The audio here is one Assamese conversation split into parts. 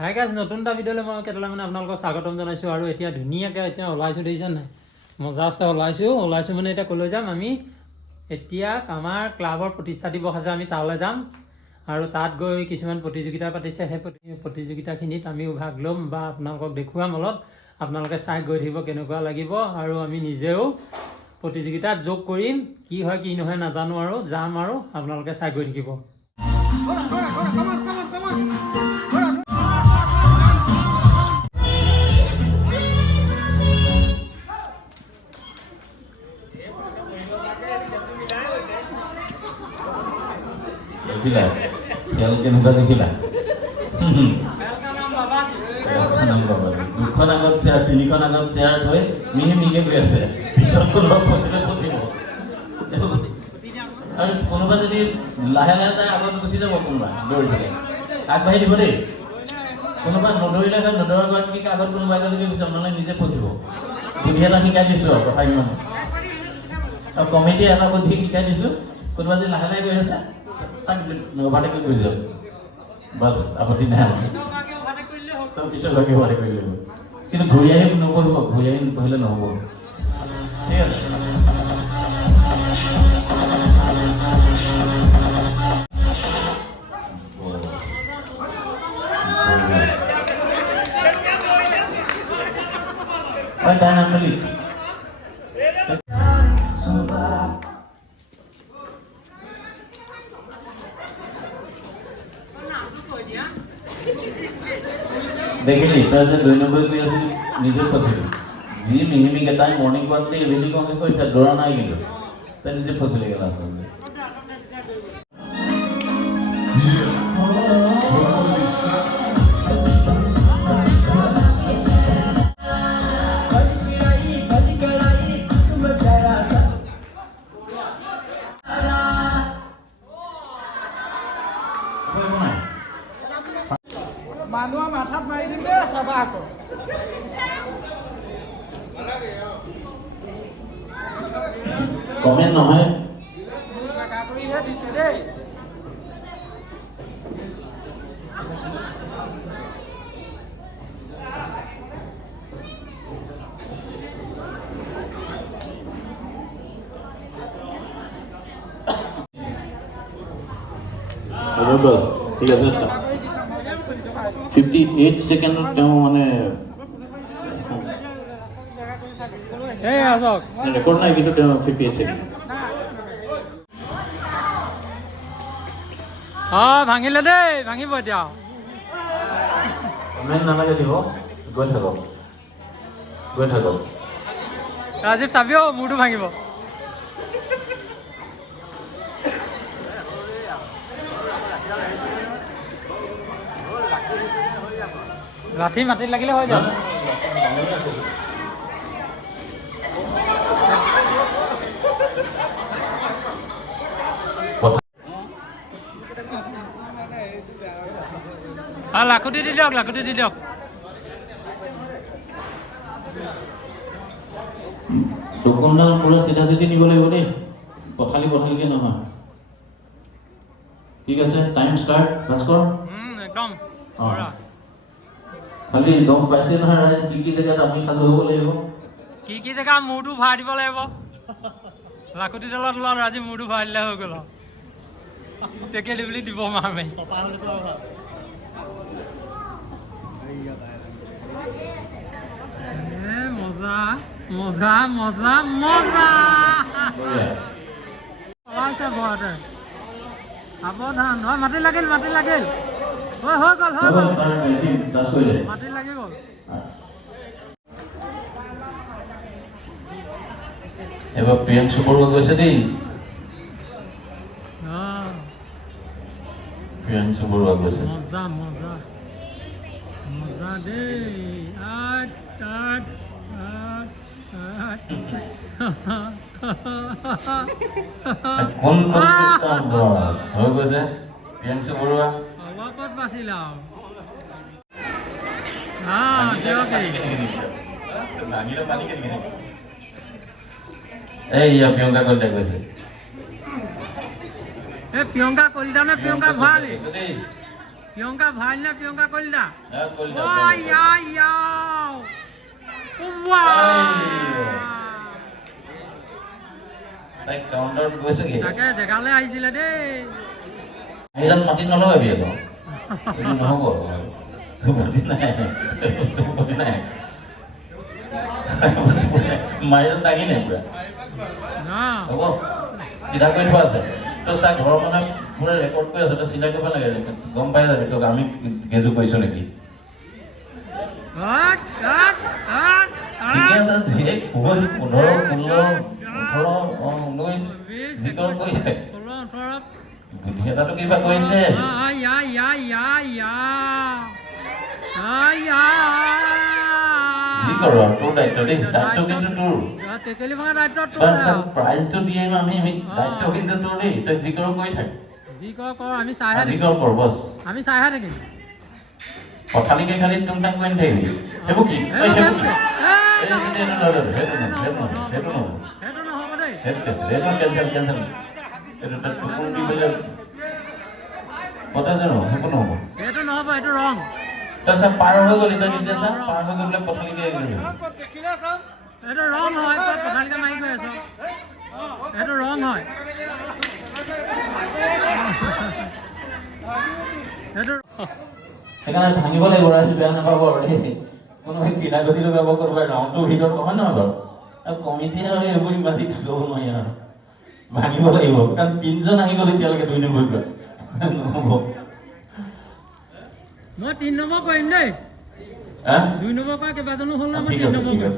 হাই গাইজ, নতুন এটা ভিডিঅ'লৈ মই কেইটামান আপোনালোকক স্বাগতম জনাইছোঁ। আৰু এতিয়া ধুনীয়াকৈ ওলাইছোঁ, দেখিছে নাই? মজা আছে ওলাইছোঁ মানে এতিয়া ক'লৈ যাম আমি? এতিয়া আমাৰ ক্লাবৰ প্ৰতিষ্ঠা দিৱস আছে, আমি তালৈ যাম। আৰু তাত গৈ কিছুমান প্ৰতিযোগিতা পাতিছে, সেই প্ৰতিযোগিতাখিনিত আমিও ভাগ ল'ম বা আপোনালোকক দেখুৱাম অলপ। আপোনালোকে চাই গৈ থাকিব কেনেকুৱা লাগিব। আৰু আমি নিজেও প্ৰতিযোগিতাত যোগ কৰিম, কি হয় কি নহয় নাজানো, আৰু যাম আৰু আপোনালোকে চাই গৈ থাকিব। দেখিলা খেল কেনেকুৱা দেখিলা? দুখন আগত চেয়াৰ, তিনিখন আগত চেয়াৰ থৈ মিহি গৈ আছে, পিছত ফচিব। আৰু কোনোবা যদি লাহে লাহে যায় আগত গুচি যাব, কোনোবা দৌৰি থাকে আগবাঢ়ি দিব দেই। কোনোবা নদৌৰিলে নদৌৰা গৰাকীক আগত কোনোবা এজনকে গুচি যাব, মানে নিজে ফচিব। বুদ্ধি এটা শিকাই দিছোঁ আৰু কথা কিমান আৰু কমিটি এটা বুদ্ধি শিকাই দিছোঁ। কোনোবা যদি লাহে লাহে গৈ আছে তাক অভাৰটেক কৰি যাব, বাছ আপত্তি নাই। পিছলৈকে অভাৰটেক কৰি ল'ব, কিন্তু ঘূৰি আহি নপঢ়িব, ঘূৰি আহি নপঢ়িলে নহ'ব। ঠিক আছে। তাই নাম বুলি দেখিলি তই যে 2 নম্বৰ কৰি আছিল, নিজে ফচিলি। যি মিহিমিক এটাই মৰ্ণিং ৱাক দি ৰেলি কমকে কৰিছে, দৌৰা নাই, কিন্তু তই নিজে ফচিলি গেলা। মানুহৰ মাথাত মাৰি দিম দে, চাবা আকৌ। কমেণ্ট নহয়, কৰিহে দিছে দেই। ঠিক আছে। 58 ছেকেণ্ডত তেওঁ মানে ৰেকৰ্ড নাই, কিন্তু তেওঁ 58 ছেকেণ্ড। ভাঙিলে দেই, ভাঙিব এতিয়া। কমেণ্ট নালাগে দিব, গৈ থাকক। ৰাজীৱ চাবিও, মূৰটো ভাঙিব। লাঠি মাটিত লাগিলে হৈ যাব। লাখুটি দি দিয়ক। দোকানদাৰ পুৰা চিধা চিধি নিব লাগিব দেই, পথালিকে নহয়। ঠিক আছে, টাইম ষ্টাৰ্ট। ভাস্কৰ একদম খালি গম পাইছে নহয় ৰাইজ, কি জেগাত আমি সাজু হ'ব লাগিব, কি জেগা মূৰটো ভৰাই দিব লাগিব। লাখুটি তলত ৰাজীৱ মূৰটো ভৰাই দিলে হৈ গ'ল। টেকেলি বুলি দিব মাৰি। মজা ওলাইছে ঘৰতে। সাৱধান, মাটি লাগিল। হৈ গ'ল। মাটি লাগি গ'ল। এবার প্রিয়াংশু বড়ুয়া গৈছে দেই, প্রিয়াংশু বড়ুয়া গৈছে। মজা দেই। কোন হৈ গৈছে প্ৰিয়াংশু বড়ুয়া। অলপত বাচিল আৰু। এইয়া প্ৰিয়ংকা কলিতা গৈছে। প্ৰিয়ংকা কলিতা নে প্ৰিয়ংকা ভৰালী? প্ৰিয়ংকা ভাল নে প্ৰিয়ংকা কলিতা কলিতা তাইক কাউণ্টাৰত গৈছেগে তাকে জেগালৈ আহিছিলে দেই এইডাল মাটি নলগাবি আকৌ এইটো নহ'ব বুদ্ধি নাই বুদ্ধি নাই মাৰিডাল দাগি নাই পুৰা হ'ব চিধা কৰি থোৱা আছে তই চা ঘৰৰ মানুহে পুৰা ৰেকৰ্ড কৰি আছে তই চিধা কৰিব লাগে গম পাই যাবি তোক আমি গেজু কৰিছো নেকি ঠিকে আছে যে 15 19 যিকোনো কৰি যায় বুদ্ধি এটাতো কিবা কৰিছে যি কৰ তোৰ দায়িত্ব দেই দায়িত্ব কিন্তু তোৰ প্ৰাইজটো দিয়ে আমি দায়িত্ব কিন্তু তোৰ দেই তই যি কৰ কৰি থাক যি কৰ কৰ বছ আমি চাইহে থাকিম পথালিকে খালি টুংটাং কৰি নাথাকিবি সেইবোৰ কি সেইটো নহ'ব দেই সেইটো কেঞ্চেল এইটো তাত কুকুৰ দি পেলাই পতা জানো সেইবোৰ নহ'ব সেইটো নহ'ব এইটো ৰং তাৰপিছত পাৰ হৈ গ'ল এতিয়া নিজে চা পাৰ হৈ গৈ পেলাই পথালিকে এইটো ৰং হয় পথালিকে মাৰি গৈ আছ এইটো ৰং হয় সেইটো সেইকাৰণে ভাঙিব লাগিব ৰাইজে বেয়া নাপাব আৰু দেই কোনোবাই কিনা গতি লগাব কোনোবাই ৰাউণ্ডটোৰ ভিতৰত নহয় নহয় বাৰু আৰু কমিটিয়ে আৰু এইবোৰ ইমান ৰিক্স ল'ব নোৱাৰি আৰু ভাঙিব লাগিব কাৰণ 3জন আহি গ'ল এতিয়ালৈকে 2 নম্বৰ পৰা নহ'ব মই 3 নম্বৰ কৰিম দেই 2 নম্বৰ কৰা কেইবাজনো হ'ল না মই 3 নম্বৰ কৰিম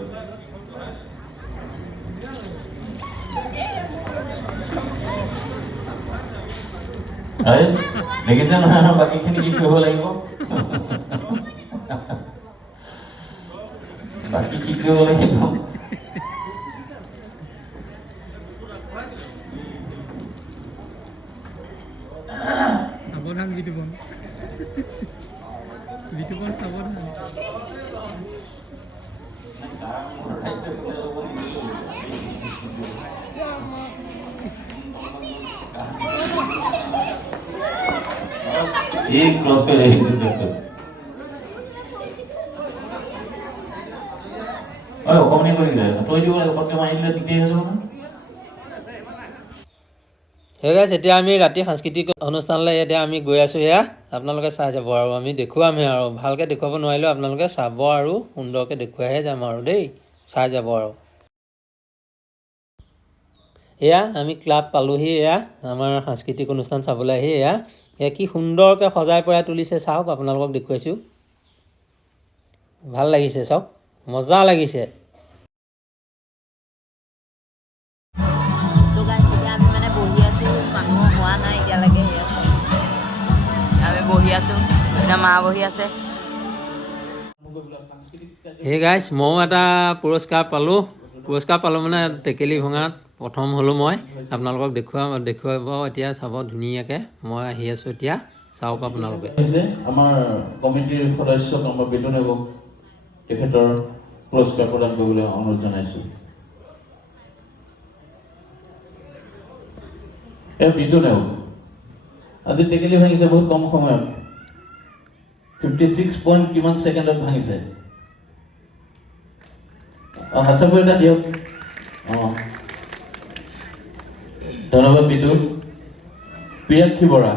দেখিছে নহয় বাকীখিনি কি কৰিব লাগিব বাকী কি কৰিব লাগিব সাৱধান বিতুপন সাৱধান एक क्रॉस पे रहेगी ओए कम नहीं करी तই দিব লাগে পটকে মাৰি দিলে দিকে হৈ যাব না হে গাইছ এতিয়া আমি ৰাতি সাংস্কৃতিক অনুষ্ঠানলৈ এতিয়া আমি গৈ আছোঁ এয়া আপোনালোকে চাই যাব আৰু আমি দেখুৱামহে আৰু ভালকৈ দেখুৱাব নোৱাৰিলেও আপোনালোকে চাব আৰু সুন্দৰকৈ দেখুৱাইহে যাম আৰু দেই চাই যাব আৰু এয়া আমি ক্লাব পালোহি এয়া আমাৰ সাংস্কৃতিক অনুষ্ঠান চাবলৈ আহি এয়া কি সুন্দৰকৈ সজাই পৰাই তুলিছে চাওক আপোনালোকক দেখুৱাইছোঁ ভাল লাগিছে চাওক মজা লাগিছে তো গাইছ এতিয়া আমি মানে বহি আছোঁ মানুহ হোৱা নাই এতিয়ালৈকে আমি বহি আছোঁ এতিয়া মা বহি আছে হে গাইছ ময়ো এটা পুৰস্কাৰ পালোঁ মানে টেকেলি ভঙাত প্ৰথম হ'লোঁ মই আপোনালোকক দেখুৱাব এতিয়া চাব ধুনীয়াকৈ মই আহি আছোঁ এতিয়া চাওক আপোনালোকে আমাৰ কমিটিৰ সদস্য আমাৰ বিতুনেবক তেখেতৰ পুৰস্কাৰ প্ৰদান কৰিবলৈ অনুৰোধ জনাইছোঁ বিতুনেবক আজি টেকেলি ভাঙিছে বহুত কম সময়ত 56 পইণ্ট কিমান ছেকেণ্ডত ভাঙিছে হাতচাপৰি এটা দিয়ক ধন্যবাদ বিদুৰ প্ৰিয়াক্ষী বৰা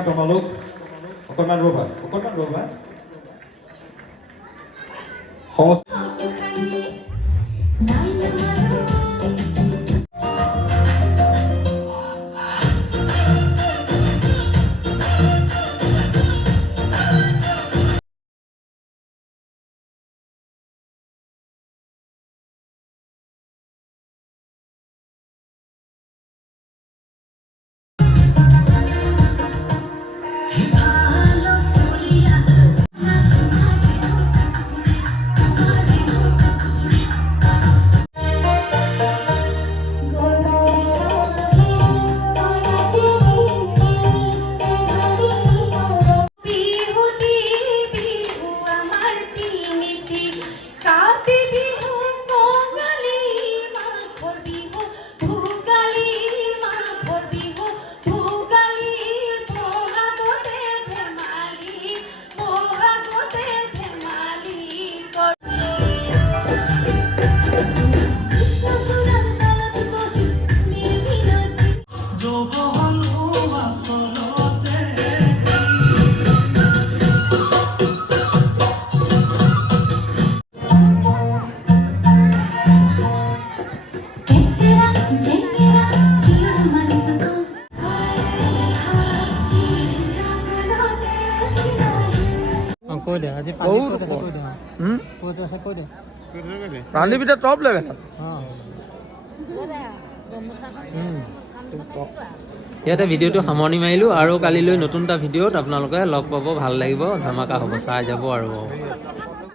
থাকা তোমালোক অকণমান ৰ'বা কৈ দে আজি পানী ক'ত আছে কৈ দে ক'ত আছে কৈ দে পানী ভিতৰত টপ লেভেল ইয়াতে ভিডিঅ'টো সামৰণি মাৰিলোঁ আৰু কালিলৈ নতুন এটা ভিডিঅ'ত আপোনালোকে লগ পাব ভাল লাগিব ধামাকা হ'ব চাই যাব আৰু